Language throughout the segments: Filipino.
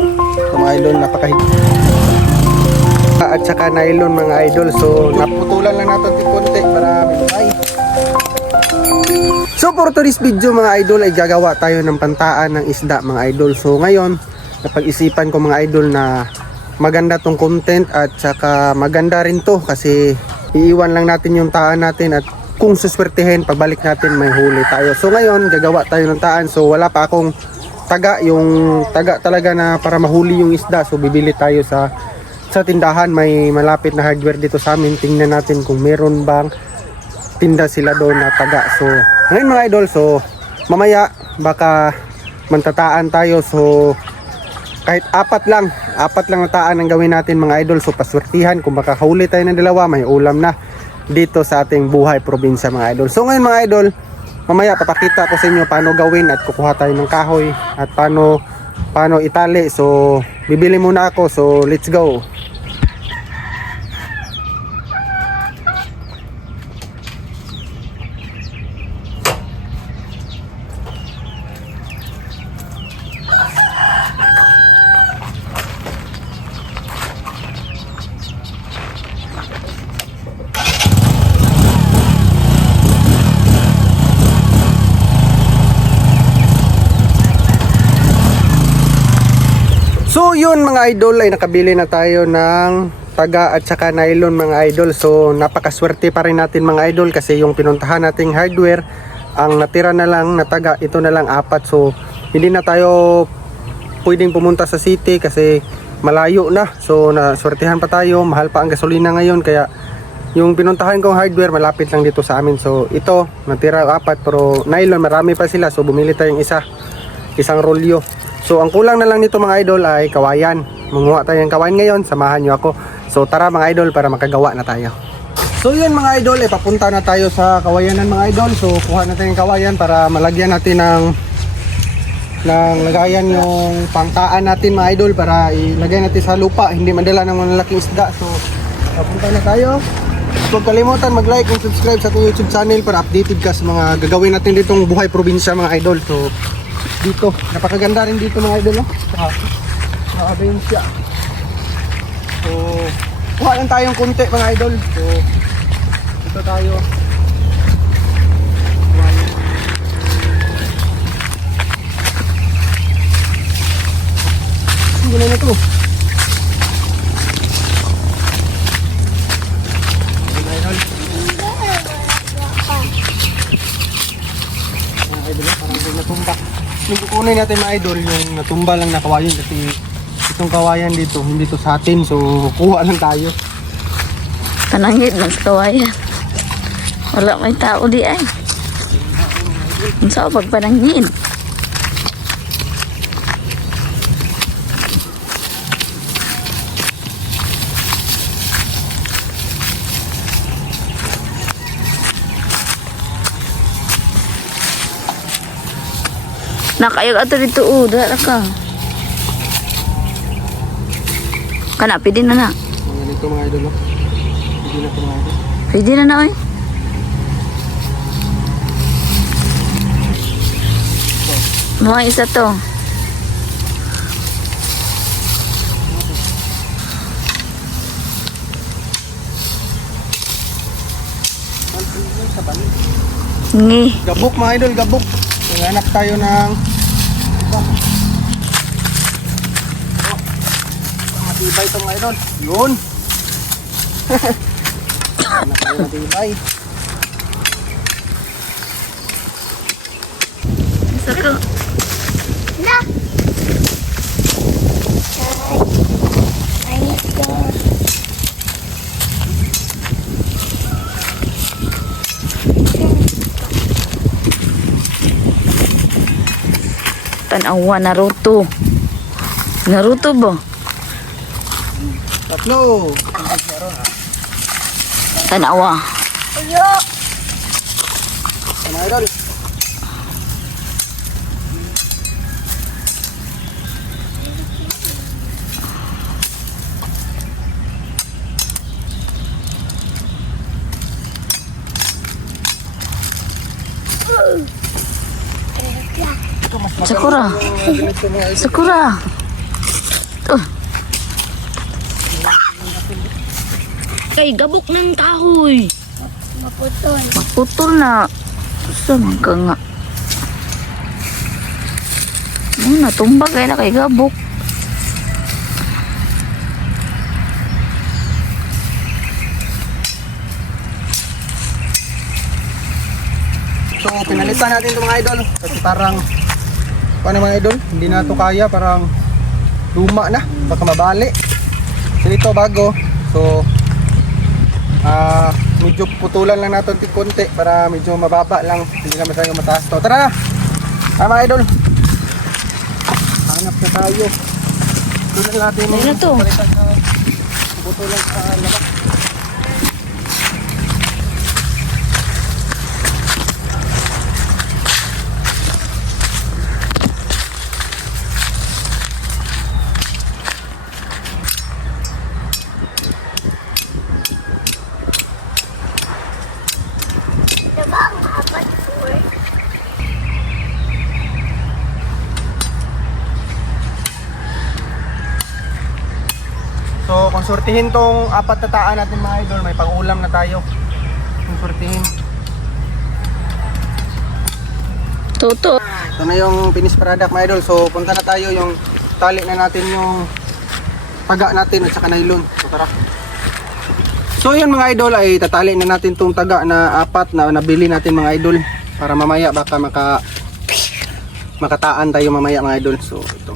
So mga idol, at saka nylon mga idol. So naputulan lang natin konti para may. So for today's video mga idol ay gagawa tayo ng pantaan ng isda mga idol. So ngayon napag-isipan ko mga idol na maganda tong content at saka maganda rin to kasi iiwan lang natin yung taan natin at kung suswertehin pagbalik natin may huli tayo. So ngayon gagawa tayo ng taan. So wala pa akong taga, yung taga talaga na para mahuli yung isda. So bibili tayo sa tindahan, may malapit na hardware dito sa amin. Tingnan natin kung meron bang tinda sila doon na taga. So ngayon mga idol, so mamaya baka mantataan tayo. So kahit apat lang na taan ang gawin natin mga idol. So paswertihan kung makahuli tayo ng dalawa, may ulam na dito sa ating buhay probinsya mga idol. So ngayon mga idol, mamaya papakita ko sa inyo paano gawin at kukuha tayo ng kahoy at paano itali. So bibili muna ako, so let's go. So yun mga idol, ay nakabili na tayo ng taga at saka nylon mga idol. So napakaswerte pa rin natin mga idol kasi yung pinuntahan nating hardware, ang natira na lang na taga, ito na lang apat. So hindi na tayo pwedeng pumunta sa city kasi malayo na. So naswertehan pa tayo, mahal pa ang gasolina ngayon. Kaya yung pinuntahan kong hardware malapit lang dito sa amin. So ito natira apat pero nylon marami pa sila. So bumili tayong isang rolyo. So ang kulang na lang nito mga idol ay kawayan. Manguha tayo ng kawayan ngayon, samahan nyo ako. So tara mga idol para makagawa na tayo. So yun mga idol, papunta na tayo sa kawayanan mga idol. So kuha natin yung kawayan para malagyan natin ng lagayan yung pangtaan natin mga idol, para ilagay natin sa lupa, hindi madala ng malalaking isda. So papunta na tayo. Huwag kalimutan mag-like and subscribe sa ating YouTube channel para updated ka sa mga gagawin natin ditong buhay probinsya mga idol. So dito, napakaganda rin dito mga idol, no? Grabe yung siya. So kuha lang tayong konti mga idol. So dito tayo. Gano'n na ito. Kukunin natin mga idol yung natumba lang na kawayan kasi itong kawayan dito hindi to sa atin, so kuha lang tayo. Tanangit mas kawayan, wala may tao di ay saan pagpanangin. Nakayag ato dito dara ka. Kana pwede na na. Ganito mga idol, no? Pwede na ito mga idol. Pwede na na oy. Mga isa to. Ngi. Gabok mga idol, gabok. Nanganak tayo ng matibay ito mga idol. Yun. Nanganak tayo matibay. Isa ko. Na. Tanawa Naruto. Naruto ba? Tatlo. Tanawa. Ayo. Mga idol. Sakura. Sakura. kay gabok ng kahoy. Maputol. Magputol na. Saan ka nga? Natumba kaya kay gabok. So pinalitan natin ito mga idol kasi parang paano mga idol, hindi na ito kaya, parang luma na, baka mabali. So ito bago, so medyo putulan lang natin konti para medyo mababa lang, hindi na masyadong mataas to. Tara na mga idol, hanap na tayo. Tulan natin Ayun na to. putulan sa labas. Diba ang apat work? So kung sortihin tong apat na taan natin mga idol, may pang-ulam na tayo. Kung sortihin. Toto. Ito na yung finished product mga idol. So punta na tayo, yung tali na natin yung taga natin at saka nylon. So tara. So yun mga idol, ay tatali na natin tong taga na apat na nabili natin mga idol. Para mamaya baka makataan tayo mamaya mga idol. So ito.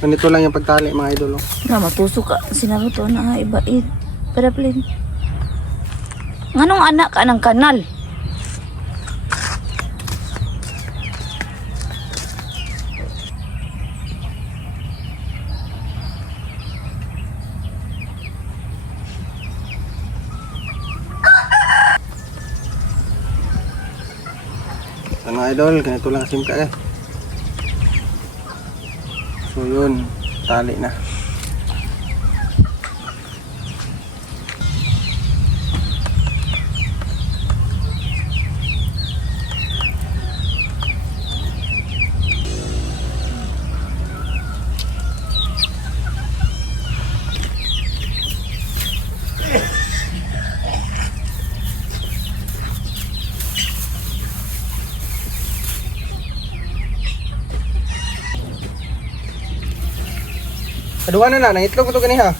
Ganito lang yung pagtali mga idol. Oh. Na matusok ka. Sinabi to na ibait. Para plain. Nganong anak ka ng kanal? So mga idol, ganito lang simple eh. So yun, tali na. Aduwa na na, nangitlog ko ito ganiha.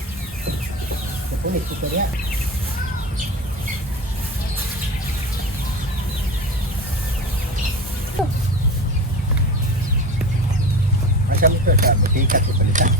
Macam itu dah bertiga tu pelitan.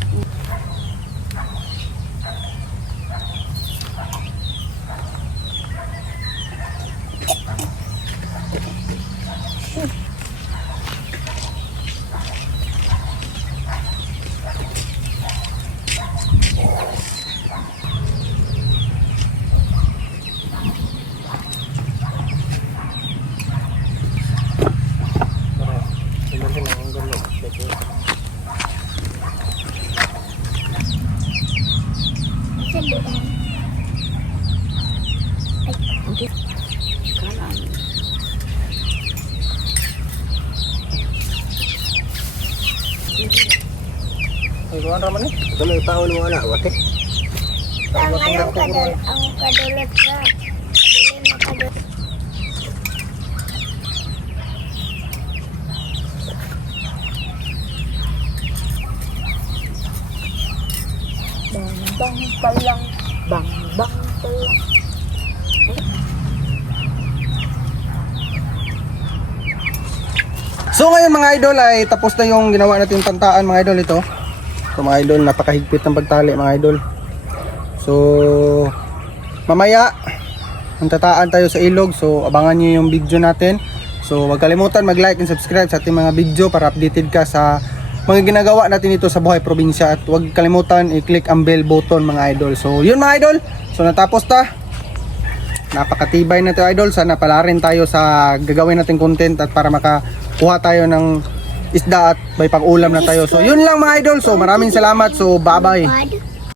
Ay, kuhan raman ni. Ito may taon mo anak, wate. Ang anong kadulot ka. Kadulin mo kadulot. Bang bang palang. Bang bang palang. So ngayon mga idol ay tapos na yung ginawa natin pantaan mga idol ito. So mga idol, napakahigpit ng pagtali mga idol. So mamaya magtataan tayo sa ilog. So abangan nyo yung video natin. So huwag kalimutan mag-like and subscribe sa ating mga video para updated ka sa mga ginagawa natin dito sa Buhay Probinsya. At huwag kalimutan i-click ang bell button mga idol. So yun mga idol, so natapos ta. Napakatibay na ito idol. Sana pala rin tayo sa gagawin natin content at para makakuha tayo ng isda at may pang-ulam na tayo. So yun lang mga idol. So maraming salamat. So bye bye.